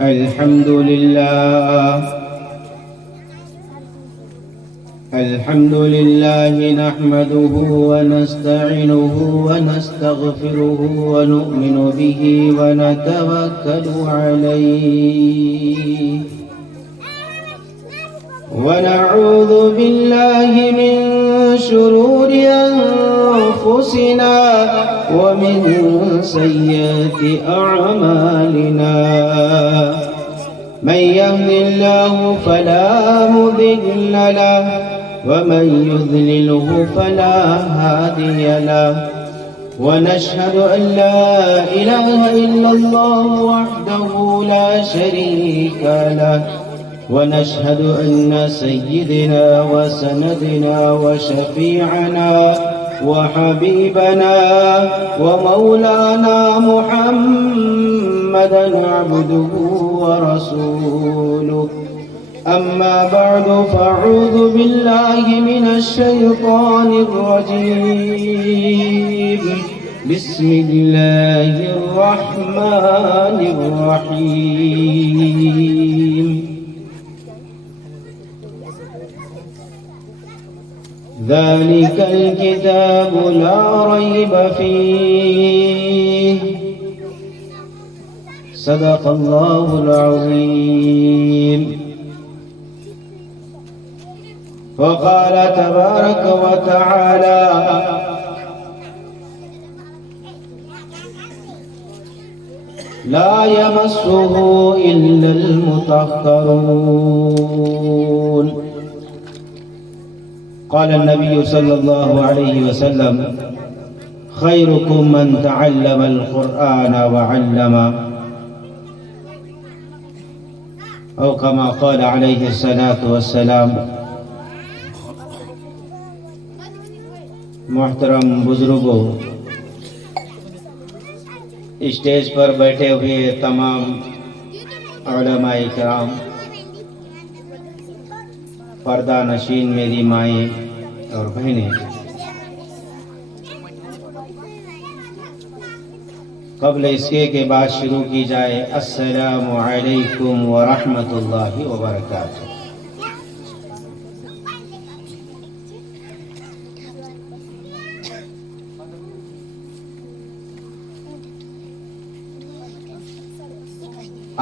الحمد لله نحمده ونستعينه ونستغفره ونؤمن به ونتوكل عليه ونعوذ بالله من شرور أنفسنا ومن سيئات أعمالنا من يهد الله فلا مضل له ومن يضلله فلا هادي له ونشهد أن لا إله إلا الله وحده لا شريك له ونشهد أن سيدنا وسندنا وشفيعنا وحبيبنا ومولانا محمدا عبده ورسوله أما بعد فأعوذ بالله من الشيطان الرجيم بسم الله الرحمن الرحيم ذلك الكتاب لا ريب فيه صدق الله العظيم وقال تبارك وتعالى لا يمسه إلا المطهرون قال النبي صلى الله عليه وسلم خيركم من تعلم القرآن وعلمه أو كما قال عليه الصلاة والسلام محترم بزرگوں، اسٹیج پر بیٹھے ہوئے تمام علماء کرام، پردہ نشین میری مائیں اور بہنیں، قبل اس کے بعد شروع کی جائے السلام علیکم ورحمۃ اللہ وبرکاتہ۔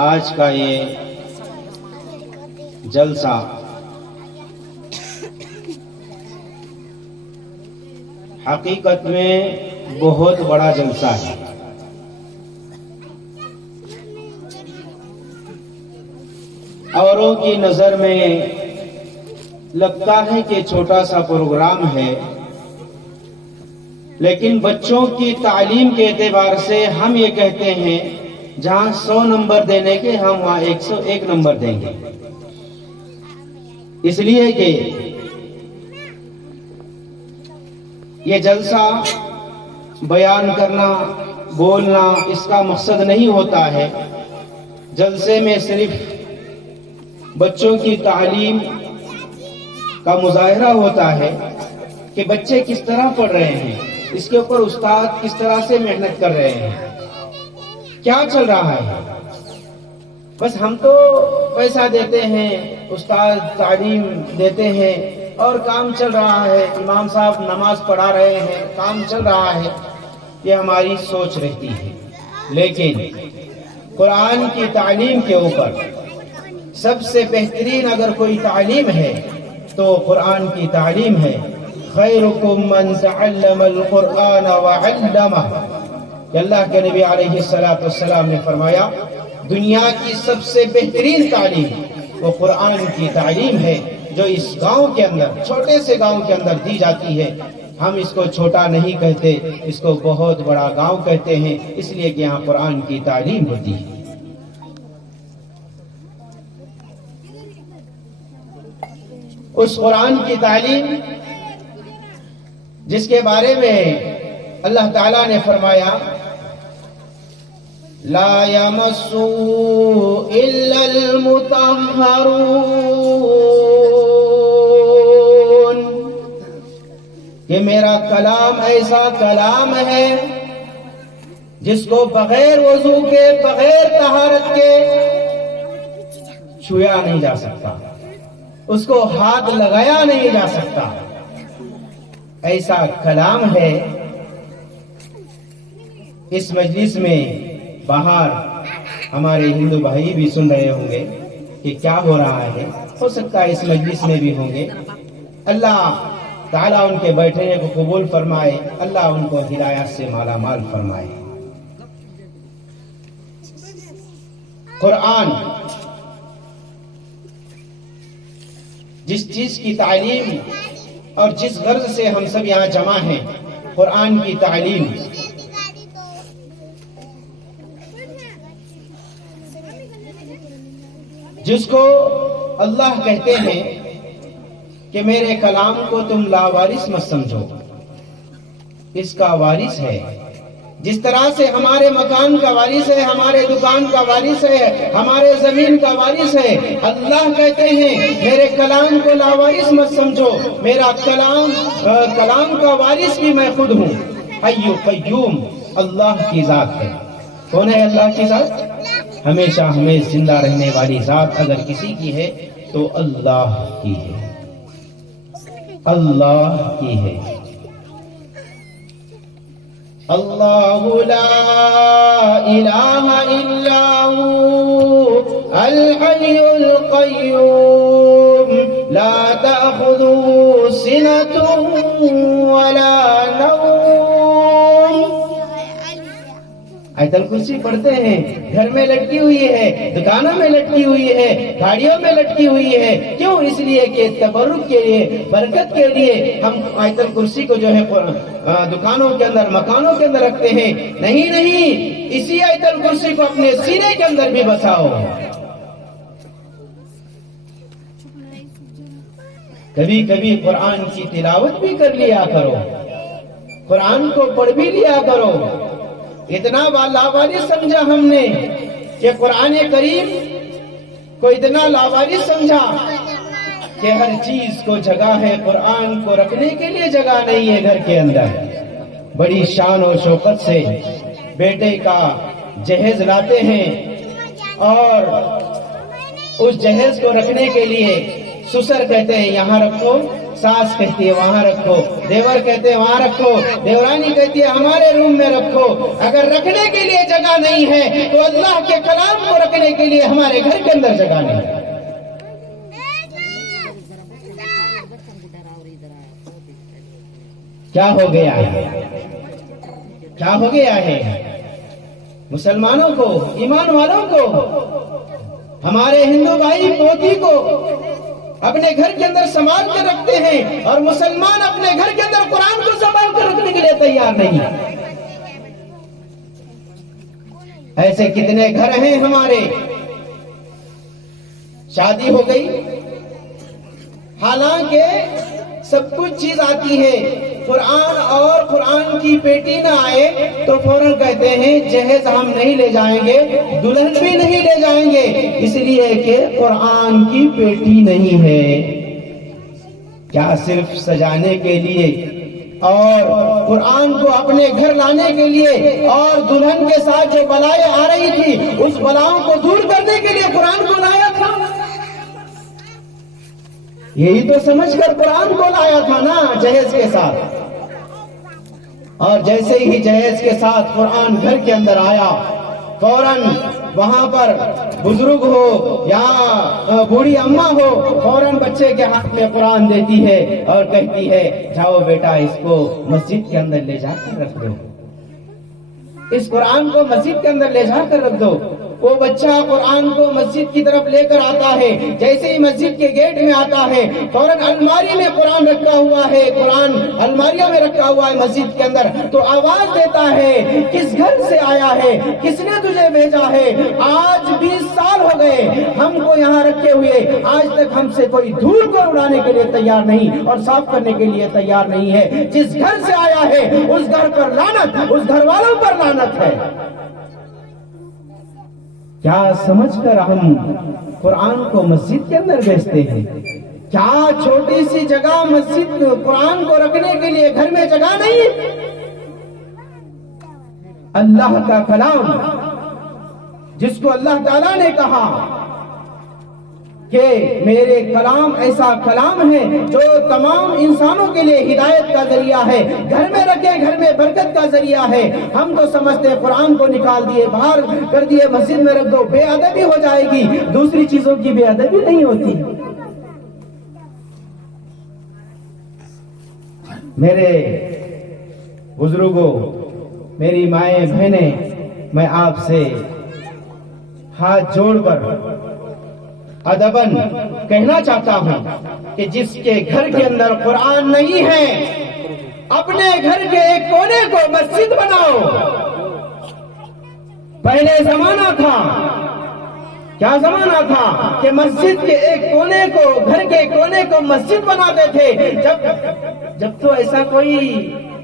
آج کا یہ جلسہ حقیقت میں بہت بڑا جلسہ ہے۔ اوروں کی نظر میں لگتا ہے کہ چھوٹا سا پروگرام ہے، لیکن بچوں کی تعلیم کے اعتبار سے ہم یہ کہتے ہیں جہاں 100 نمبر دینے کے ہم وہاں 101 نمبر دیں گے، اس لیے کہ یہ جلسہ بیان کرنا، بولنا اس کا مقصد نہیں ہوتا ہے۔ جلسے میں صرف بچوں کی تعلیم کا مظاہرہ ہوتا ہے کہ بچے کس طرح پڑھ رہے ہیں، اس کے اوپر استاد کس طرح سے محنت کر رہے ہیں، کیا چل رہا ہے۔ بس ہم تو پیسہ دیتے ہیں، استاد تعلیم دیتے ہیں اور کام چل رہا ہے، امام صاحب نماز پڑھا رہے ہیں، کام چل رہا ہے، یہ ہماری سوچ رہتی ہے۔ لیکن قرآن کی تعلیم کے اوپر سب سے بہترین اگر کوئی تعلیم ہے تو قرآن کی تعلیم ہے۔ خیرکم من تعلم القرآن وعلمہ، کہ اللہ کے نبی علیہ السلام نے فرمایا دنیا کی سب سے بہترین تعلیم وہ قرآن کی تعلیم ہے جو اس گاؤں کے اندر، چھوٹے سے گاؤں کے اندر دی جاتی ہے۔ ہم اس کو چھوٹا نہیں کہتے، اس کو بہت بڑا گاؤں کہتے ہیں، اس لیے کہ یہاں قرآن کی تعلیم ہوتی ہے۔ اس قرآن کی تعلیم جس کے بارے میں اللہ تعالیٰ نے فرمایا لا يمسه إلا المطهرون، کہ میرا کلام ایسا کلام ہے جس کو بغیر وضو کے، بغیر طہارت کے چھویا نہیں جا سکتا، اس کو ہاتھ لگایا نہیں جا سکتا۔ ایسا کلام ہے۔ اس مجلس میں باہر ہمارے ہندو بھائی بھی سن رہے ہوں گے کہ کیا ہو رہا ہے، ہو سکتا ہے اس مجلس میں بھی ہوں گے۔ اللہ تعالیٰ ان کے بیٹھنے کو قبول فرمائے، اللہ ان کو ہدایت سے مالا مال فرمائے۔ قرآن جس چیز کی تعلیم اور جس غرض سے ہم سب یہاں جمع ہیں، قرآن کی تعلیم، جس کو اللہ کہتے ہیں کہ میرے کلام کو تم لاوارث مت سمجھو، اس کا وارث ہے۔ جس طرح سے ہمارے مکان کا وارث ہے، ہمارے دکان کا وارث ہے، ہمارے زمین کا وارث ہے، اللہ کہتے ہیں میرے کلام کو لاوارث مت سمجھو، میرا کلام کا وارث بھی میں خود ہوں۔ حی قیوم اللہ کی ذات ہے۔ کون ہے اللہ کی ذات؟ ہمیشہ ہمیں زندہ رہنے والی ذات اگر کسی کی ہے تو اللہ کی ہے، اللہ کی ہے۔ اللہ لا الہ الا هو الحی القیوم لا تأخذه سنة ولا نوم۔ آیت الکرسی پڑھتے ہیں، گھر میں لٹکی ہوئی ہے، دکانوں میں لٹکی ہوئی ہے، گاڑیوں میں لٹکی ہوئی ہے۔ کیوں؟ اس لیے کہ تبرک کے لیے، برکت کے لیے ہم آیت الکرسی کو جو ہے دکانوں کے اندر، مکانوں کے اندر رکھتے ہیں۔ نہیں، اسی آیت الکرسی کو اپنے سینے کے اندر بھی بساؤ۔ کبھی کبھی قرآن کی تلاوت بھی کر لیا کرو، قرآن کو پڑھ بھی لیا کرو۔ اتنا لاوارث سمجھا ہم نے کہ قرآن کریم کو اتنا لاوارث سمجھا کہ ہر چیز کو جگہ ہے، قرآن کو رکھنے کے لیے جگہ نہیں ہے گھر کے اندر۔ بڑی شان و شوکت سے بیٹے کا جہیز لاتے ہیں اور اس جہیز کو رکھنے کے لیے سسر کہتے ہیں یہاں رکھو، ساس کہتی ہے وہاں رکھو، دیور کہتے ہیں وہاں رکھو، دیورانی کہتی ہے ہمارے روم میں رکھو۔ اگر رکھنے کے لیے جگہ نہیں ہے تو اللہ کے کلام کو رکھنے کے لیے ہمارے گھر کے اندر جگہ نہیں ہے۔ کیا ہو گیا ہے؟ کیا ہو گیا ہے؟ مسلمانوں کو، ایمان والوں کو، ہمارے ہندو بھائی پوتی کو اپنے گھر کے اندر سنبھال کر رکھتے ہیں اور مسلمان اپنے گھر کے اندر قرآن کو سنبھال کر رکھنے کے لیے تیار نہیں۔ ایسے کتنے گھر ہیں ہمارے، شادی ہو گئی، حالانکہ سب کچھ چیز آتی ہے، قرآن اور قرآن کی پیٹی نہ آئے تو فوراً کہتے ہیں جہیز ہم نہیں لے جائیں گے، دلہن بھی نہیں لے جائیں گے، اس لیے کہ قرآن کی پیٹی نہیں ہے۔ کیا صرف سجانے کے لیے اور قرآن کو اپنے گھر لانے کے لیے اور دلہن کے ساتھ جو بلائیں آ رہی تھی اس بلاؤں کو دور کرنے کے لیے قرآن کو لایا تھا؟ یہی تو سمجھ کر قرآن کو لایا تھا نا جہیز کے ساتھ۔ اور جیسے ہی جہیز کے ساتھ قرآن گھر کے اندر آیا، فوراً وہاں پر بزرگ ہو یا بوڑھی اماں ہو، فوراً بچے کے ہاتھ میں قرآن دیتی ہے اور کہتی ہے جاؤ بیٹا اس کو مسجد کے اندر لے جا کر رکھ دو، اس قرآن کو مسجد کے اندر لے جا کر رکھ دو۔ وہ بچہ قرآن کو مسجد کی طرف لے کر آتا ہے، جیسے ہی مسجد کے گیٹ میں آتا ہے فوراً الماری میں قرآن رکھا ہوا ہے، قرآن الماریوں میں رکھا ہوا ہے مسجد کے اندر، تو آواز دیتا ہے کس گھر سے آیا ہے، کس نے تجھے بھیجا ہے؟ آج 20 سال ہو گئے ہم کو یہاں رکھے ہوئے، آج تک ہم سے کوئی دھول کو اڑانے کے لیے تیار نہیں اور صاف کرنے کے لیے تیار نہیں ہے۔ جس گھر سے آیا ہے اس گھر پر لعنت، اس گھر والوں پر لعنت ہے۔ کیا سمجھ کر ہم قرآن کو مسجد کے اندر بیچتے ہیں؟ کیا چھوٹی سی جگہ مسجد قرآن کو رکھنے کے لیے گھر میں جگہ نہیں؟ اللہ کا کلام جس کو اللہ تعالیٰ نے کہا کہ میرے کلام ایسا کلام ہے جو تمام انسانوں کے لیے ہدایت کا ذریعہ ہے. گھر میں رکھے، گھر میں برکت کا ذریعہ ہے. ہم تو سمجھتے ہیں قرآن کو نکال دیے، باہر کر دیے، مسجد میں رکھ دو، بے ادبی ہو جائے گی. دوسری چیزوں کی بے ادبی نہیں ہوتی. میرے بزرگوں، میری مائیں بہنیں، میں آپ سے ہاتھ جوڑ کر ادباً کہنا چاہتا ہوں کہ جس کے گھر کے اندر قرآن نہیں ہے، اپنے گھر کے ایک کونے کو مسجد بناؤ. پہلے زمانہ تھا، کیا زمانہ تھا کہ مسجد کے ایک کونے کو، گھر کے کونے کو مسجد بناتے تھے. جب تو ایسا کوئی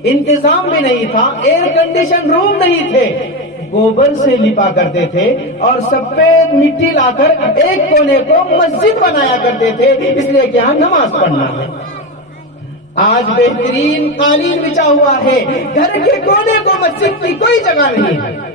انتظام بھی نہیں تھا، ایئر کنڈیشن روم نہیں تھے، گوبر سے لپا کرتے تھے اور سفید مٹی لا کر ایک کونے کو مسجد بنایا کرتے تھے، اس لیے کہ یہاں نماز پڑھنا ہے. آج بہترین قالین بچھا ہوا ہے، گھر کے کونے کو مسجد کی کوئی جگہ نہیں ہے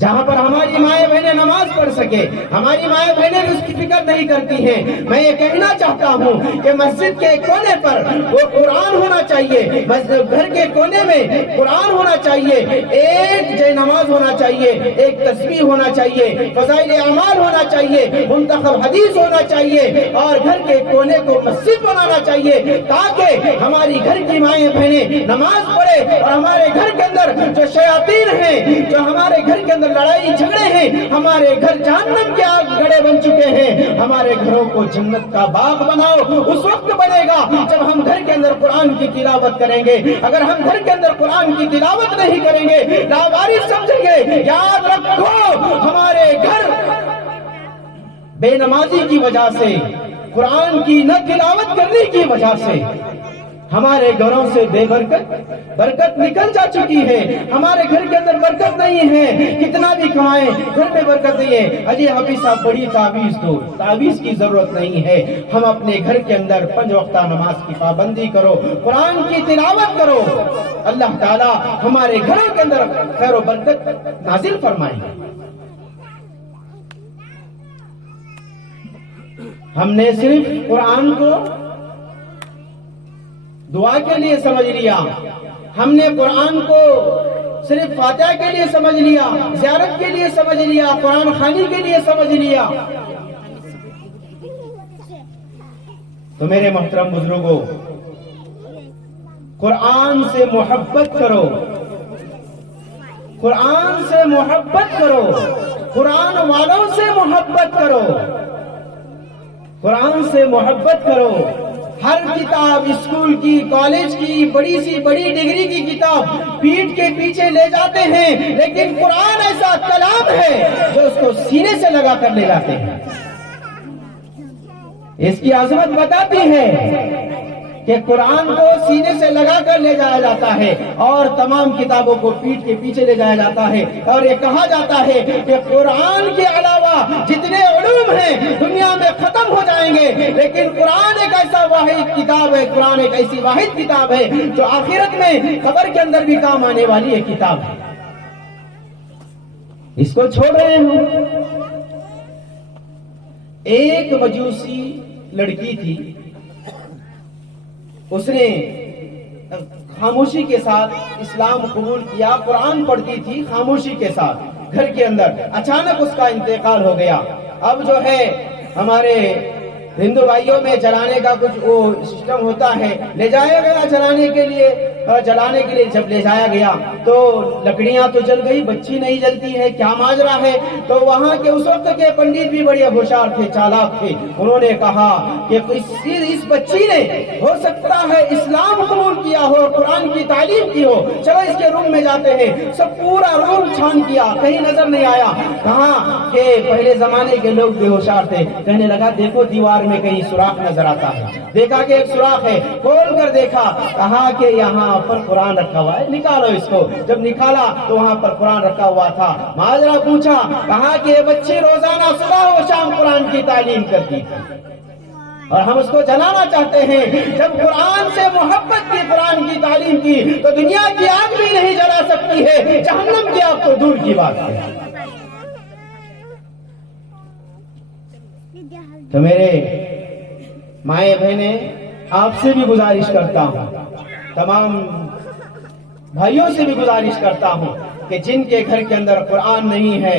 جہاں پر ہماری مائیں بہنیں نماز پڑھ سکے. ہماری مائیں بہنیں بھی اس کی فکر نہیں کرتی ہیں. میں یہ کہنا چاہتا ہوں کہ مسجد کے کونے پر وہ قرآن ہونا چاہیے، گھر کے کونے میں قرآن ہونا چاہیے، ایک جے نماز ہونا چاہیے، ایک تسبیح ہونا چاہیے، فضائل اعمال ہونا چاہیے، منتخب حدیث ہونا چاہیے، اور گھر کے کونے کو مسجد بنانا چاہیے تاکہ ہماری گھر کی مائیں بہنیں نماز پڑھے اور ہمارے گھر کے اندر جو شیاطین ہیں، جو ہمارے گھر کے اندر لڑائی جھگڑے ہیں، ہمارے گھر جہنم کے آگ گڑے بن چکے ہیں، ہمارے گھروں کو جنت کا باغ بناؤ. اس وقت بنے گا جب ہم گھر کے اندر قرآن کی تلاوت کریں گے. اگر ہم گھر کے اندر قرآن کی تلاوت نہیں کریں گے، لاوارث سمجھیں گے. یاد رکھو، ہمارے گھر بے نمازی کی وجہ سے، قرآن کی نہ تلاوت کرنے کی وجہ سے ہمارے گھروں سے بے برکت نکل جا چکی ہے. ہمارے گھر کے اندر برکت نہیں ہے، کتنا بھی کمائیں گھر میں برکت نہیں ہے. اجی حافظ صاحب بڑی تعویذ دو، تعویذ کی ضرورت نہیں ہے. ہم اپنے گھر کے اندر 5 وقتہ نماز کی پابندی کرو، قرآن کی تلاوت کرو. اللہ تعالی ہمارے گھروں کے اندر خیر و برکت نازل فرمائیں. ہم نے صرف قرآن کو دعا کے لیے سمجھ لیا، ہم نے قرآن کو صرف فاتحہ کے لیے سمجھ لیا، زیارت کے لیے سمجھ لیا، قرآن خوانی کے لیے سمجھ لیا. تو میرے محترم بزرگوں، قرآن سے محبت کرو، قرآن سے محبت کرو، قرآن والوں سے محبت کرو، قرآن سے محبت کرو. ہر کتاب، اسکول کی، کالج کی، بڑی سی بڑی ڈگری کی کتاب پیٹھ کے پیچھے لے جاتے ہیں، لیکن قرآن ایسا کلام ہے جو اس کو سینے سے لگا کر لے جاتے ہیں. اس کی عظمت بتاتی ہے کہ قرآن کو سینے سے لگا کر لے جایا جاتا ہے اور تمام کتابوں کو پیٹھ کے پیچھے لے جایا جاتا ہے. اور یہ کہا جاتا ہے کہ قرآن کے علاوہ جتنے علوم ہیں دنیا میں ختم ہو جائیں گے، لیکن قرآن ایک ایسا واحد کتاب ہے، قرآن ایک ایسی واحد کتاب ہے جو آخرت میں قبر کے اندر بھی کام آنے والی ایک کتاب ہے. اس کو چھوڑ رہے ہوں. ایک مجوسی لڑکی تھی، اس نے خاموشی کے ساتھ اسلام قبول کیا، قرآن پڑھتی تھی خاموشی کے ساتھ گھر کے اندر. اچانک اس کا انتقال ہو گیا. اب جو ہے ہمارے ہندو بھائیوں میں جلانے کا کچھ وہ سسٹم ہوتا ہے، لے جایا گیا جلانے کے لیے. جب لے جایا گیا تو لکڑیاں تو جل گئی، بچی نہیں جلتی ہے، کیا ماجرا ہے. تو وہاں کے اس وقت کے پنڈت بھی بڑے ہوشیار تھے، چالاک تھے. انہوں نے کہا کہ اس بچی نے ہو سکتا ہے اسلام قبول کیا ہو، قرآن کی تعلیم کی ہو، چلو اس کے روم میں جاتے ہیں. سب پورا روم چھان کیا، کہیں نظر نہیں آیا. کہاں کہ پہلے زمانے کے لوگ بے ہوشیار تھے. کہنے لگا دیکھو دیوار میں کہیں سوراخ نظر آتا ہے. دیکھا کہ ایک سوراخ ہے، کھول کر دیکھا، کہا کہ یہاں پر قرآن رکھا ہوا ہے، نکالو اس کو. جب نکالا تو وہاں پر قرآن رکھا ہوا تھا. ماجرا پوچھا، کہا کہ یہ بچی روزانہ صبح و شام قرآن کی تعلیم کرتی تھی اور ہم اس کو جلانا چاہتے ہیں. جب قرآن سے محبت کی، قرآن کی تعلیم کی، تو دنیا کی آگ بھی نہیں جلا سکتی ہے، جہنم کی آگ تو دور کی بات ہے. تو میرے مائیں بہنیں آپ سے بھی گزارش کرتا ہوں، تمام بھائیوں سے بھی گزارش کرتا ہوں کہ جن کے گھر کے اندر قرآن نہیں ہے،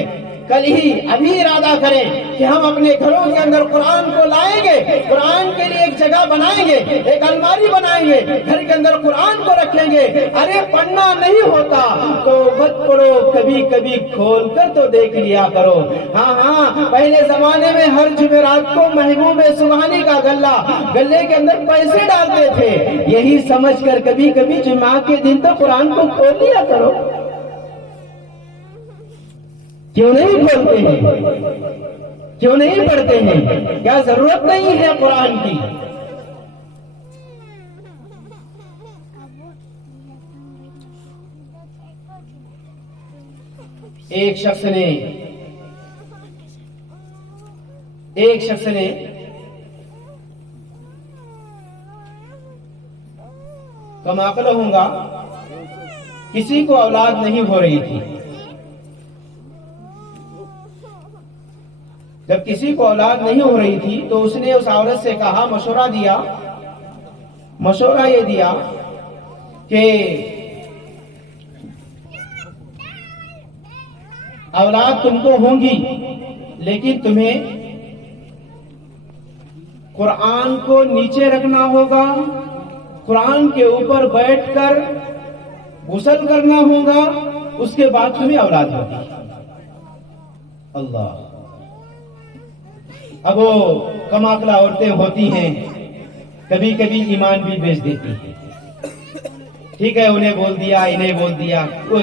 کل ہی ابھی ارادہ کریں کہ ہم اپنے گھروں کے اندر قرآن کو لائیں گے، قرآن کے لیے ایک جگہ بنائیں گے، ایک الماری بنائیں گے، گھر کے اندر قرآن کو رکھیں گے۔ ارے پڑھنا نہیں ہوتا تو مت پڑھو، کبھی کبھی کھول کر تو دیکھ لیا کرو۔ ہاں پہلے زمانے میں ہر جمعرات کو محبوب سبحانی کا گلے کے اندر پیسے ڈالتے تھے، یہی سمجھ کر کبھی کبھی جمعہ کے دن تو قرآن کو کھول لیا کرو۔ کیوں نہیں کھولتے ہیں؟ کیوں نہیں پڑھتے ہیں؟ کیا ضرورت نہیں ہے قرآن کی؟ ایک شخص نے کم عقل ہوں گا، کسی کو اولاد نہیں ہو رہی تھی۔ جب کسی کو اولاد نہیں ہو رہی تھی تو اس نے اس عورت سے کہا، مشورہ یہ دیا کہ اولاد تم کو ہوں گی، لیکن تمہیں قرآن کو نیچے رکھنا ہوگا، قرآن کے اوپر بیٹھ کر غسل کرنا ہوگا، اس کے بعد تمہیں اولاد ہوگی۔ اللہ! اب وہ کم عقل عورتیں ہوتی ہیں، کبھی کبھی ایمان بھی بیچ دیتی ہیں۔ ٹھیک ہے، انہیں بول دیا، انہیں بول دیا، وہ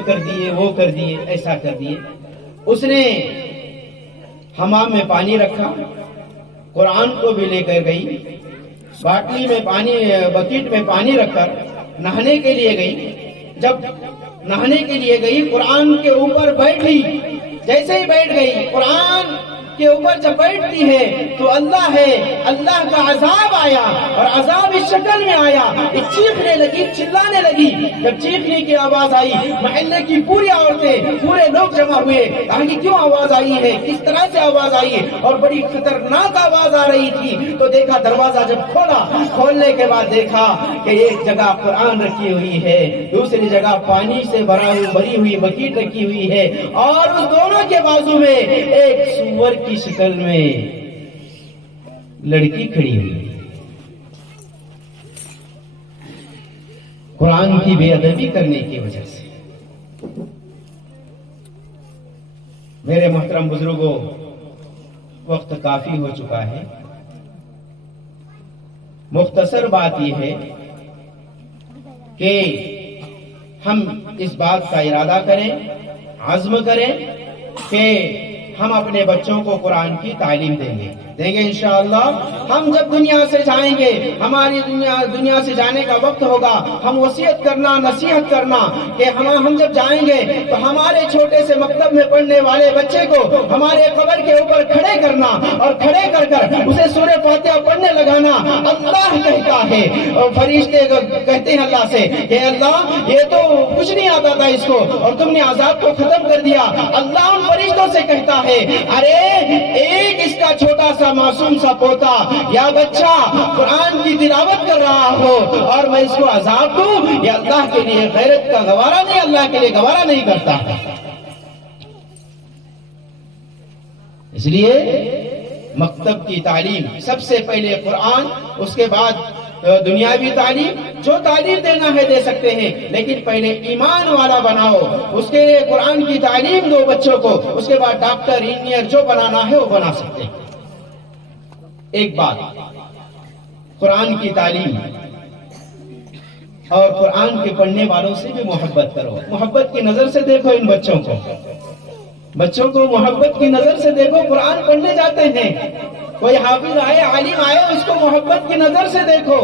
کر دیے، ایسا کر دیے۔ اس نے حمام میں پانی رکھا، قرآن کو بھی لے کر گئی، باٹلی میں پانی، بکیٹ میں پانی رکھ کر نہانے کے لیے گئی۔ جب نہانے کے لیے گئی، قرآن کے اوپر بیٹھی، جیسے ہی بیٹھ گئی، قرآن کے اوپر جب بیٹھتی ہے تو اللہ ہے، اللہ کا عذاب آیا، اور عذاب اس شکل میں آیا، چیخنے لگی، چلانے لگی۔ جب چیخنے کی آواز آئی، محلے کی پوری عورتیں، پورے لوگ جمع ہوئے، کہا کہ کیوں آواز آئی ہے، کس طرح سے آواز آئی ہے، اور بڑی خطرناک آواز آ رہی تھی۔ تو دیکھا، دروازہ جب کھولنے کے بعد دیکھا کہ ایک جگہ قرآن رکھی ہوئی ہے، دوسری جگہ پانی سے بھری ہوئی بکیٹ رکھی ہوئی ہے، اور اس دونوں کے بازو میں ایک سور کی شکل میں لڑکی کھڑی ہوئی۔ قرآن کی بے ادبی کرنے کی وجہ سے۔ میرے محترم بزرگوں، وقت کافی ہو چکا ہے، مختصر بات یہ ہے کہ ہم اس بات کا ارادہ کریں، عزم کریں کہ ہم اپنے بچوں کو قرآن کی تعلیم دیں گے انشاءاللہ۔ ہم جب دنیا سے جائیں گے، ہماری دنیا سے جانے کا وقت ہوگا، ہم وصیت کرنا، نصیحت کرنا کہ ہم جب جائیں گے تو ہمارے چھوٹے سے مکتب میں پڑھنے والے بچے کو ہمارے قبر کے اوپر کھڑے کرنا، اور کھڑے کر اسے سورہ فاتحہ پڑھنے لگانا۔ اللہ کہتا ہے، اور فرشتے کہتے ہیں اللہ سے کہ اللہ، یہ تو کچھ نہیں آتا تھا اس کو، اور تم نے عذاب کو ختم کر دیا۔ اللہ ان فرشتوں سے کہتا ہے، ارے ایک اس کا چھوٹا سا معصوم سا پوتا یا بچہ قرآن کی تلاوت کر رہا ہو اور میں اس کو عذاب دوں، یہ اللہ کے لیے غیرت کا گوارا نہیں، اللہ کے لیے گوارا نہیں کرتا۔ اس لیے مکتب کی تعلیم سب سے پہلے قرآن، اس کے بعد دنیاوی تعلیم، جو تعلیم دینا ہے دے سکتے ہیں، لیکن پہلے ایمان والا بناؤ، اس کے لیے قرآن کی تعلیم دو بچوں کو، اس کے بعد ڈاکٹر، انجینئر جو بنانا ہے وہ بنا سکتے ہیں۔ ایک بات، قرآن کی تعلیم اور قرآن کے پڑھنے والوں سے بھی محبت کرو، محبت کی نظر سے دیکھو ان بچوں کو محبت کی نظر سے دیکھو۔ قرآن پڑھنے جاتے ہیں، کوئی حافظ آئے، عالم آئے، اس کو محبت کی نظر سے دیکھو۔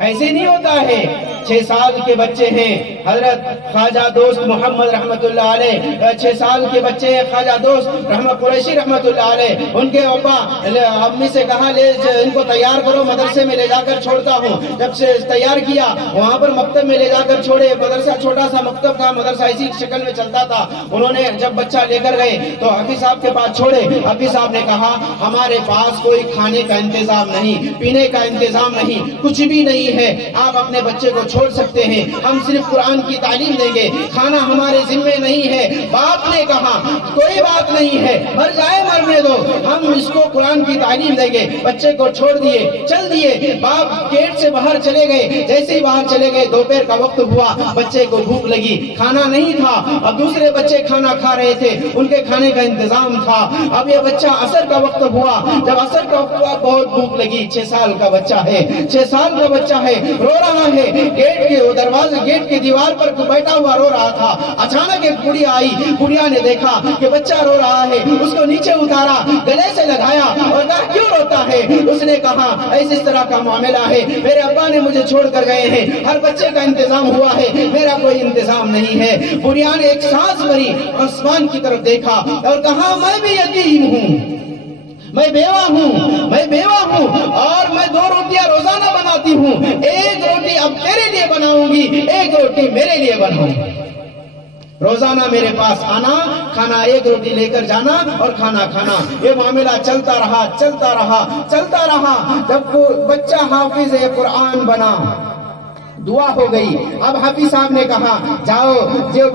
ایسے نہیں ہوتا ہے 6 سال کے بچے ہیں حضرت خواجہ دوست محمد رحمت اللہ علیہ، 6 سال کے بچے ہیں خواجہ دوست رحمت قریشی رحمت اللہ علیہ، ان کے ابا امی سے کہا لے ان کو تیار کرو، مدرسے میں لے جا کر چھوڑتا ہوں۔ جب سے تیار کیا وہاں پر مکتب میں لے جا کر چھوڑے، مدرسہ چھوٹا سا مکتب تھا، مدرسہ اسی شکل میں چلتا تھا۔ انہوں نے جب بچہ لے کر گئے تو حفیظ صاحب کے پاس چھوڑے، حفیظ صاحب نے کہا ہمارے پاس کوئی کھانے کا انتظام نہیں، پینے کا انتظام نہیں، کچھ بھی نہیں ہے، آپ اپنے بچے کو چھوڑ سکتے ہیں، ہم صرف قرآن کی تعلیم دیں گے، کھانا ہمارے ذمے نہیں ہے۔ باپ نے کہا کوئی بات نہیں ہے، مر جائے مرنے دو، ہم اس کو قرآن کی تعلیم دیں گے۔ بچے کو چھوڑ دیے، چل دیے، باپ گیٹ سے باہر چلے گئے، جیسے ہی باہر چلے گئے دوپہر کا وقت ہوا، بچے کو بھوک لگی، کھانا نہیں تھا، اب دوسرے بچے کھانا کھا رہے تھے، ان کے کھانے کا انتظام تھا۔ اب یہ بچہ عصر کا وقت ہوا، جب عصر کا وقت ہوا بہت بھوک لگی، 6 سال کا بچہ ہے، 6 سال کا بچہ ہے، رو رہا ہے، گیٹ کے دروازے گیٹ کی دیوار پر بیٹھا ہوا رو رہا تھا۔ اچانک ایک بڑھیا آئی، بڑھیا نے دیکھا کہ بچہ رو رہا ہے، اس کو نیچے اتارا، گلے سے لگایا اور کہا کیوں روتا ہے؟ اس نے کہا ایس طرح کا معاملہ ہے، میرے ابا نے مجھے چھوڑ کر گئے ہیں، ہر بچے کا انتظام ہوا ہے، میرا کوئی انتظام نہیں ہے۔ بڑھیا نے ایک سانس بھری، آسمان کی طرف دیکھا اور کہا میں بھی یتیم ہوں، میں بیوہ ہوں، میں بیوہ ہوں، اور میں 2 روٹیاں روزانہ بناتی ہوں، ایک روٹی اب تیرے لیے بناؤں گی، ایک روٹی میرے لیے بناؤں گی۔ روزانہ میرے پاس آنا، کھانا، ایک روٹی لے کر جانا اور کھانا کھانا۔ یہ معاملہ چلتا رہا، چلتا رہا، چلتا رہا، جب وہ بچہ حافظ قرآن بنا، دعا ہو گئی۔ اب حفیظ صاحب نے کہا جاؤ، جو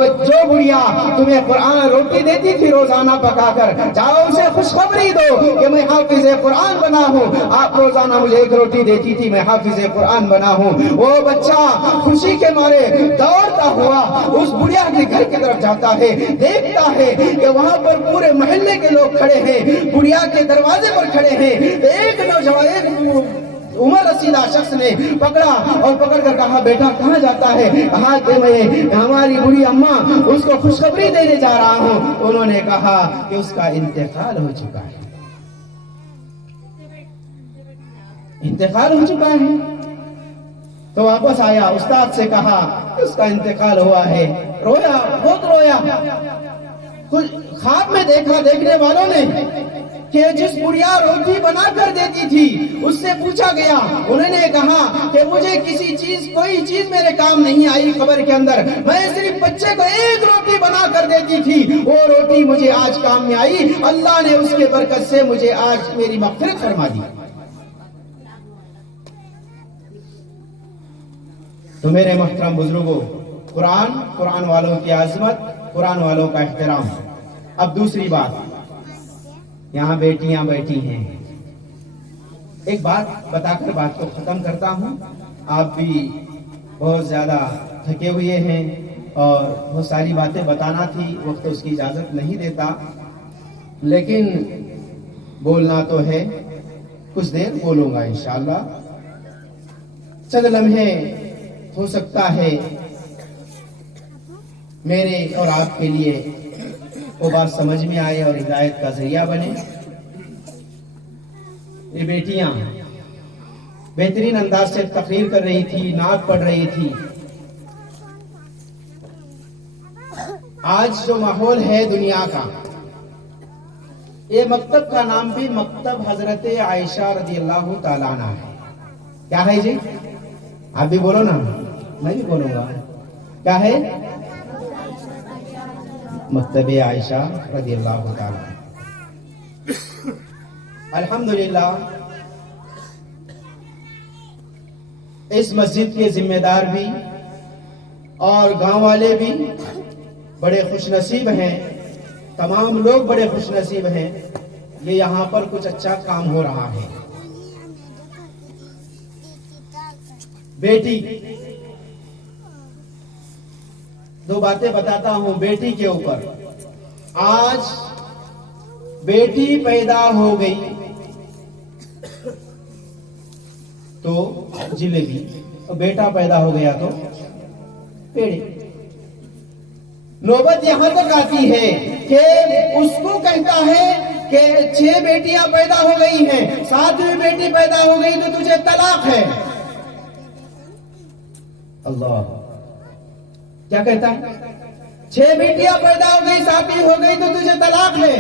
بڑھیا تمہیں قرآن روٹی دیتی تھی روزانہ پکا کر، جاؤ اسے خوشخبری دو کہ میں حافظ قرآن بنا ہوں، آپ روزانہ مجھے ایک روٹی دیتی تھی، میں حافظ قرآن بنا ہوں۔ وہ بچہ خوشی کے مارے دوڑتا ہوا اس بڑھیا کے گھر کی طرف جاتا ہے، دیکھتا ہے کہ وہاں پر پورے محلے کے لوگ کھڑے ہیں، بڑھیا کے دروازے پر کھڑے ہیں۔ ایک نوجوان عمر رسیدہ شخص نے پکڑا اور پکڑ کر کہا بیٹا کہاں جاتا ہے؟ کہا کہ میں ہماری بڑی اماں اس کو خوشخبری دینے جا رہا ہوں۔ انہوں نے کہا کہ اس کا انتقال ہو چکا ہے، انتقال ہو چکا ہے۔ تو واپس آیا، استاد سے کہا اس کا انتقال ہوا ہے، رویا، بہت رویا۔ خواب میں دیکھا دیکھنے والوں نے کہ جس بڑھیا روٹی بنا کر دیتی تھی اس سے پوچھا گیا، انہوں نے کہا کہ مجھے کوئی چیز میرے کام نہیں آئی قبر کے اندر، میں صرف بچے کو ایک روٹی بنا کر دیتی تھی، وہ روٹی مجھے آج کام میں آئی، اللہ نے اس کے برکت سے مجھے آج میری مغفرت فرما دی۔ تو میرے محترم بزرگوں، قرآن والوں کی عظمت، قرآن والوں کا احترام۔ اب دوسری بات، یہاں بیٹیاں بیٹھی ہیں، ایک بات بتا کر بات کو ختم کرتا ہوں۔ آپ بھی بہت زیادہ تھکے ہوئے ہیں اور بہت ساری باتیں بتانا تھی، وقت اس کی اجازت نہیں دیتا، لیکن بولنا تو ہے، کچھ دیر بولوں گا انشاءاللہ۔ چند لمحے ہو سکتا ہے میرے اور آپ کے لیے وہ بات سمجھ میں آئے اور ہدایت کا ذریعہ بنے۔ یہ بیٹیاں بہترین انداز سے تقریر کر رہی تھی، نعت پڑھ رہی تھی۔ آج جو ماحول ہے دنیا کا، یہ مکتب کا نام بھی مکتب حضرت عائشہ رضی اللہ تعالیٰ عنہ ہے۔ کیا ہے جی؟ آپ بھی بولو نا، میں بھی بولوں گا، کیا ہے؟ مکتب عائشہ رضی اللہ تعالیٰ۔ الحمدللہ اس مسجد کے ذمہ دار بھی اور گاؤں والے بھی بڑے خوش نصیب ہیں، تمام لوگ بڑے خوش نصیب ہیں، یہ یہاں پر کچھ اچھا کام ہو رہا ہے۔ بیٹی، دو باتیں بتاتا ہوں بیٹی کے اوپر۔ آج بیٹی پیدا ہو گئی تو جلیبی، اور بیٹا پیدا ہو گیا تو پیڑی۔ نوبت یہاں تک آتی ہے کہ اس کو کہتا ہے کہ 6 بیٹیاں پیدا ہو گئی ہیں، 7ویں بیٹی پیدا ہو گئی تو تجھے طلاق ہے۔ اللہ کیا کہتا ہے؟ 6 بیٹیاں پیدا ہو گئی، شادی ہو گئی تو تجھے طلاق ہے.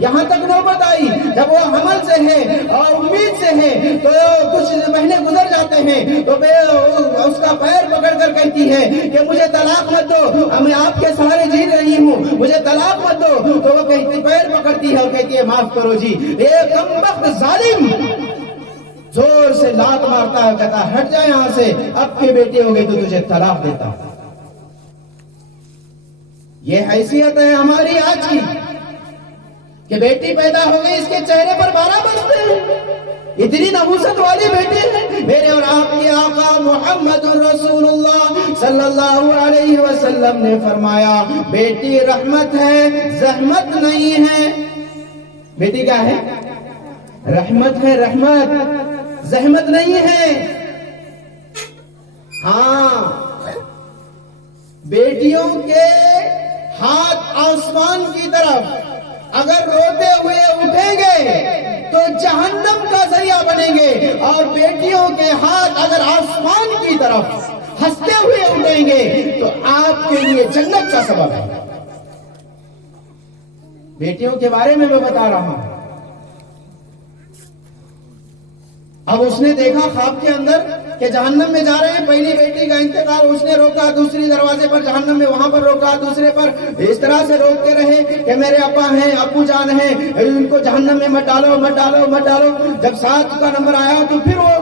یہاں تک نوبت آئی جب وہ حمل سے ہے اور امید سے ہے تو کچھ مہینے گزر جاتے ہیں تو اس کا پیر پکڑ کر کہتی ہے کہ مجھے طلاق مت دو، میں آپ کے سہارے جی رہی ہوں، مجھے طلاق مت دو. تو وہ کہتی، پیر پکڑتی ہے اور کہتی ہے معاف کرو جی. ایک کمبخت ظالم زور سے لات مارتا ہے، کہتا ہٹ جائے یہاں سے، اب کی بیٹی ہو گئی تو تجھے طلاق دیتا ہوں. یہ حیثیت ہے ہماری آج کی کہ بیٹی پیدا ہو گئی، اس کے چہرے پر 12 بجتے ہیں. اتنی نحوست والی بیٹی ہے. میرے اور آپ کے آقا محمد رسول اللہ صلی اللہ علیہ وسلم نے فرمایا بیٹی رحمت ہے، زحمت نہیں ہے. بیٹی کیا ہے؟ رحمت ہے، رحمت، زحمت نہیں ہے. ہاں، بیٹیوں کے ہاتھ آسمان کی طرف اگر روتے ہوئے اٹھیں گے تو جہنم کا ذریعہ بنیں گے، اور بیٹیوں کے ہاتھ اگر آسمان کی طرف ہنستے ہوئے اٹھیں گے تو آپ کے لیے جنت کا سبب ہے. بیٹیوں کے بارے میں بتا رہا ہوں. اب اس نے دیکھا خواب کے اندر کہ جہنم میں جا رہے ہیں، پہلی بیٹی کا انتقال اس نے روکا، دوسری دروازے پر جہنم میں وہاں پر روکا، دوسرے پر اس طرح سے روکتے رہے کہ میرے ابا ہیں، ابو جان ہیں، ان کو جہنم میں مت ڈالو، مت ڈالو، مت ڈالو. جب 7 کا نمبر آیا تو پھر وہ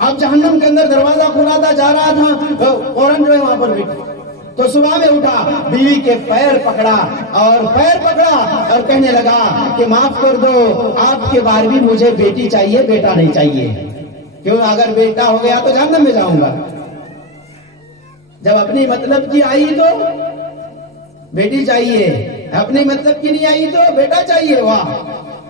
اب جہنم کے اندر دروازہ کھلا تھا، جا رہا تھا، فوراً جو ہے وہاں پر بیٹھی. تو صبح میں اٹھا، بیوی کے پیر پکڑا اور کہنے لگا کہ معاف کر دو، آپ کے بار بھی مجھے بیٹی چاہیے، بیٹا نہیں چاہیے. کیوں؟ اگر بیٹا ہو گیا تو جہنم میں جاؤں گا. جب اپنی مطلب کی آئی تو بیٹی چاہیے، اپنی مطلب کی نہیں آئی تو بیٹا چاہیے. واہ،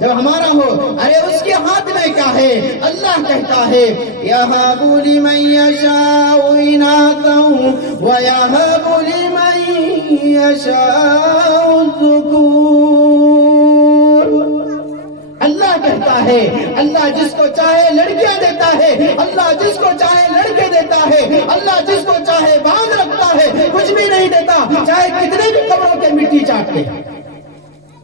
جب ہمارا ہو. ارے اس کے ہاتھ میں کیا ہے؟ اللہ کہتا ہے یَهَبُ لِمَن يَشَاءُ إِنَاثًا وَيَهَبُ لِمَن يَشَاءُ الذُّكُورَ. اللہ کہتا ہے اللہ جس کو چاہے لڑکیاں دیتا ہے، اللہ جس کو چاہے لڑکے دیتا ہے، اللہ جس کو چاہے باندھ رکھتا ہے، کچھ بھی نہیں دیتا، چاہے کتنے بھی قبروں کے مٹی چاٹتے.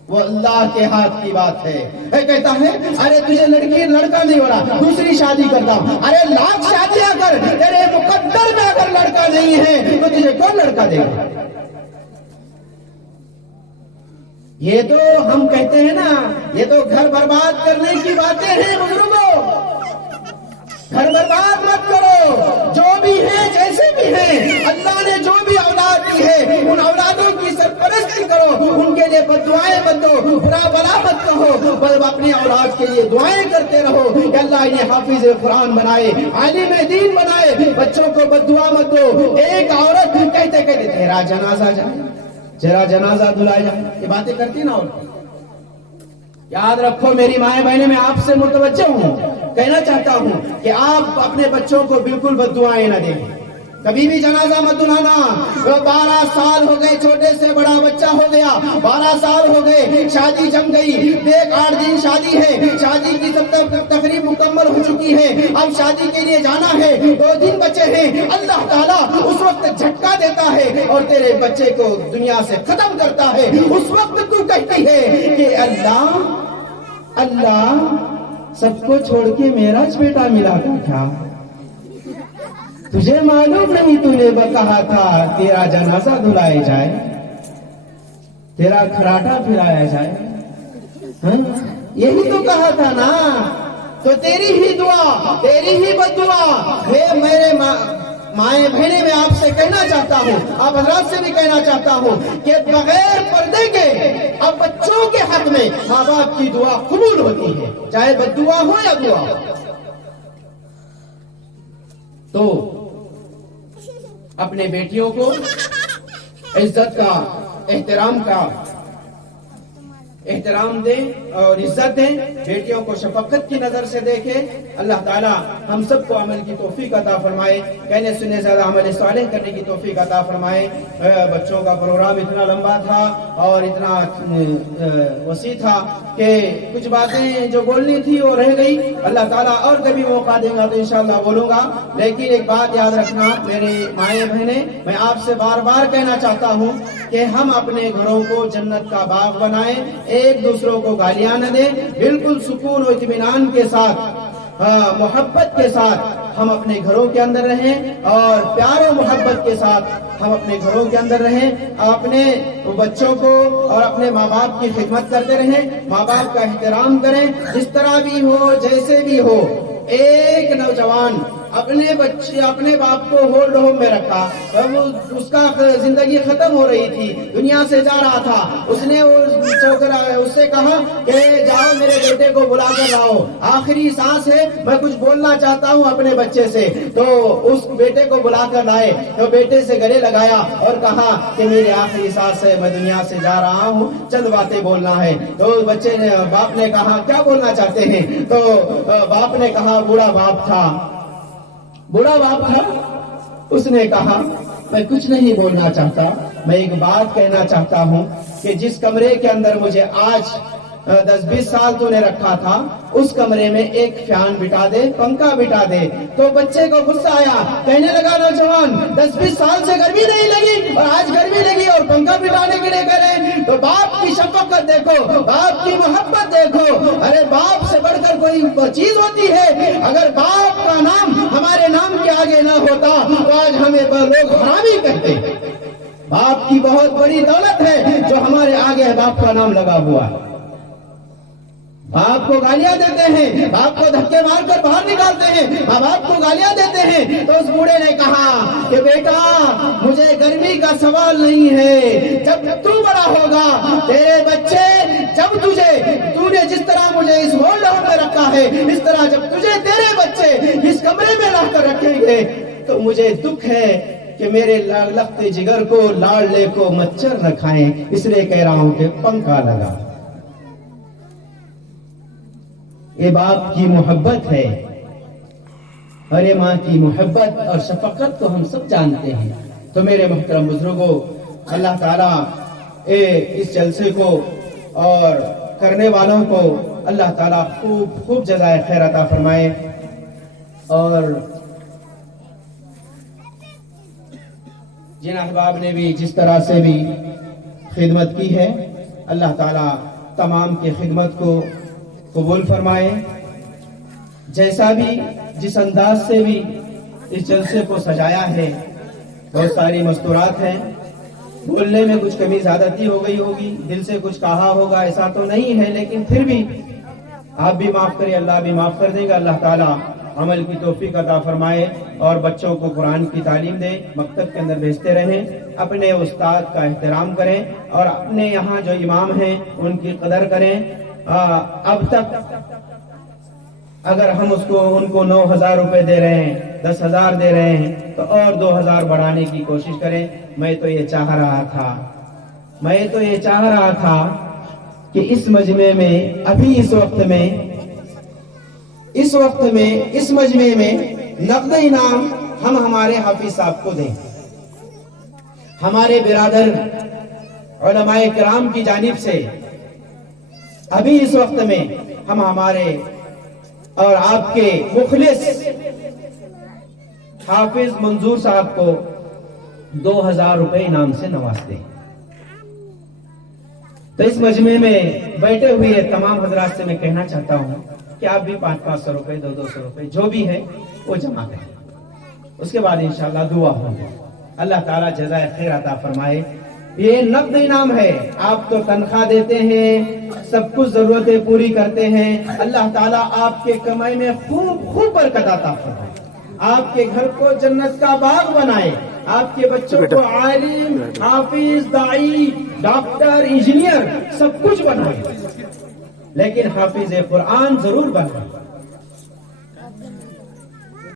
وہ اللہ کے ہاتھ کی بات ہے. کہتا ہے ارے تجھے لڑکی لڑکا نہیں ہو رہا، دوسری شادی کرتا ہوں. ارے لاکھ شادیاں کر، تیرے مقدر میں اگر لڑکا نہیں ہے تو تجھے کون لڑکا دے گا؟ یہ تو ہم کہتے ہیں نا، یہ تو گھر برباد کرنے کی باتیں ہیں. بزرگوں، گھر برباد مت کرو. جو بھی ہیں، جیسے بھی ہیں، اللہ نے جو بھی اولاد دی ہے ان اولادوں کی سرپرستی کرو، ان کے لیے بد دعائیں مت دو، برا بلا مت کہو، بل اپنی اولاد کے لیے دعائیں کرتے رہو کہ اللہ انہیں حافظ قرآن بنائے، عالم دین بنائے. بچوں کو بد دعا مت دو. ایک عورت کہتے کہتے تیرا جنازہ جائے، تیرا جنازہ دھلایا جائے، یہ باتیں کرتی نا. اور یاد رکھو میری مائیں بہنیں، میں آپ سے متوجہ ہوں، کہنا چاہتا ہوں کہ آپ اپنے بچوں کو بالکل بد دعائیں نہ دیں، کبھی بھی جنازہ مت دلانا. 12 سال ہو گئے، چھوٹے سے بڑا بچہ ہو گیا، 12 سال ہو گئے، شادی جم گئی، دیکھ 8 دن شادی ہے، شادی کی سب تقریب مکمل ہو چکی ہے، اب شادی کے لیے جانا ہے، 2 دن بچے ہیں. اللہ تعالیٰ اس وقت جھٹکا دیتا ہے اور تیرے بچے کو دنیا سے ختم کرتا ہے. اس وقت تو کہتی ہے کہ اللہ سب کو چھوڑ کے میرا بیٹا ملا تھا کیا؟ تجھے معلوم نہیں تو نے کہا تھا تیرا جنازہ دھلائے جائے، تیرا کھراٹا پھرایا جائے، یہی تو کہا تھا نا. تو تیری ہی دعا، تیری ہی بد دعا. میرے مائیں بہنیں میں آپ سے کہنا چاہتا ہوں، آپ حضرات سے بھی کہنا چاہتا ہوں کہ بغیر پردے کے اب بچوں کے حق میں ماں باپ کی دعا قبول ہوتی ہے، چاہے بد دعا ہو یا دعا ہو. تو اپنے بیٹیوں کو عزت کا، احترام کا احترام دیں اور عزت دیں، بیٹیوں کو شفقت کی نظر سے دیکھیں۔ اللہ تعالیٰ ہم سب کو عمل کی توفیق عطا فرمائے، کہنے سننے زیادہ عمل صالح کرنے کی توفیق عطا فرمائے۔ بچوں کا پروگرام اتنا لمبا تھا اور اتنا وسیع تھا کہ کچھ باتیں جو بولنی تھی وہ رہ گئی۔ اللہ تعالیٰ اور کبھی موقع دے گا تو انشاءاللہ بولوں گا، لیکن ایک بات یاد رکھنا میرے مائیں بہنیں، میں آپ سے بار بار کہنا چاہتا ہوں کہ ہم اپنے گھروں کو جنت کا باغ بنائیں، ایک دوسروں کو گالیاں نہ دیں، بالکل سکون و اطمینان کے ساتھ، محبت کے ساتھ ہم اپنے گھروں کے اندر رہیں، اور پیار و محبت کے ساتھ ہم اپنے گھروں کے اندر رہیں، اپنے بچوں کو اور اپنے ماں باپ کی خدمت کرتے رہیں، ماں باپ کا احترام کریں، جس طرح بھی ہو جیسے بھی ہو۔ ایک نوجوان اپنے باپ کو ہولڈ ہوم میں رکھا، اس کا زندگی ختم ہو رہی تھی، دنیا سے جا رہا تھا، اس نے اس سے کہا کہ جاؤ میرے بیٹے کو بلا کر لاؤ، آخری سانس ہے، میں کچھ بولنا چاہتا ہوں اپنے بچے سے۔ تو اس بیٹے کو بلا کر لائے، تو بیٹے سے گلے لگایا اور کہا کہ میری آخری سانس ہے، میں دنیا سے جا رہا ہوں، چند باتیں بولنا ہے۔ تو باپ نے کہا کیا بولنا چاہتے ہیں؟ تو باپ نے کہا بوڑھا باپ تھا، اس نے کہا میں کچھ نہیں بولنا چاہتا، میں ایک بات کہنا چاہتا ہوں کہ جس کمرے کے اندر مجھے آج 10-20 سال تو نے رکھا تھا، اس کمرے میں ایک فین بٹا دے، پنکھا بٹا دے۔ تو بچے کو غصہ آیا، کہنے لگا نوجوان 10-20 سال سے گرمی نہیں لگی اور آج گرمی لگی اور پنکھا بٹانے کے لیے کرے؟ تو باپ کی شفقت دیکھو، باپ کی محبت دیکھو، ارے باپ سے بڑھ کر کوئی چیز ہوتی ہے؟ اگر باپ کا نام ہمارے نام کے آگے نہ ہوتا تو آج ہمیں لوگ حرامی کہتے۔ باپ کی بہت بڑی دولت ہے جو ہمارے آگے ہے، باپ کا نام لگا ہوا ہے۔ باپ کو گالیاں دیتے ہیں، باپ کو دھکے مار کر باہر نکالتے ہیں، ماں باپ کو گالیاں دیتے ہیں۔ تو اس بوڑھے نے کہا کہ بیٹا مجھے گرمی کا سوال نہیں ہے، جب تو بڑا ہوگا تیرے بچے، جب تو نے جس طرح مجھے اس ہولڈ ہوم میں رکھا ہے، اس طرح جب تجھے تیرے بچے اس کمرے میں لا کر رکھیں گے تو مجھے دکھ ہے کہ میرے لخت جگر کو، لاڑلے کو مچھر نہ کھائیں، اس لیے کہہ رہا ہوں کہ پنکھا لگا۔ یہ باپ کی محبت ہے، اور یہ ماں کی محبت اور شفقت تو ہم سب جانتے ہیں۔ تو میرے محترم بزرگوں، اللہ تعالیٰ اس جلسے کو اور کرنے والوں کو اللہ تعالیٰ خوب جزائے خیر عطا فرمائے، اور جن احباب نے بھی جس طرح سے بھی خدمت کی ہے، اللہ تعالیٰ تمام کی خدمت کو قبول فرمائے۔ جیسا بھی جس انداز سے بھی اس جلسے کو سجایا ہے، بہت ساری مستورات ہیں، بولنے میں کچھ کمی زیادتی ہو گئی ہوگی، دل سے کچھ کہا ہوگا، ایسا تو نہیں ہے، لیکن پھر بھی آپ بھی معاف کریں، اللہ بھی معاف کر دے گا۔ اللہ تعالیٰ عمل کی توفیق عطا فرمائے اور بچوں کو قرآن کی تعلیم دے، مکتب کے اندر بھیجتے رہیں، اپنے استاد کا احترام کریں اور اپنے یہاں جو امام ہیں ان کی قدر کریں۔ اب تک اگر ہم ان کو 9,000 روپے دے رہے ہیں، 10,000 دے رہے ہیں، تو اور 2,000 بڑھانے کی کوشش کریں۔ میں تو یہ چاہ رہا تھا کہ اس مجمع میں، ابھی اس مجمع میں نقد انعام ہم ہمارے حافظ صاحب کو دیں، ہمارے برادر علماء کرام کی جانب سے ابھی اس وقت میں ہم ہمارے اور آپ کے مخلص حافظ منظور صاحب کو 2,000 روپے انعام سے نوازتے ہیں۔ تو اس مجمع میں بیٹھے ہوئے تمام حضرات سے میں کہنا چاہتا ہوں کہ آپ بھی 500 روپے، 200 روپے جو بھی ہے وہ جمع کریں، اس کے بعد انشاءاللہ دعا ہوگی۔ اللہ تعالیٰ جزائے خیر عطا فرمائے۔ یہ نقد انعام ہے، آپ تو تنخواہ دیتے ہیں، سب کچھ ضرورتیں پوری کرتے ہیں، اللہ تعالیٰ آپ کے کمائی میں خوب برکت عطا فرمائے، آپ کے گھر کو جنت کا باغ بنائے، آپ کے بچوں کو عالم، حافظ، داعی، ڈاکٹر، انجینئر سب کچھ بنائے، لیکن حافظ قرآن ضرور بنائے۔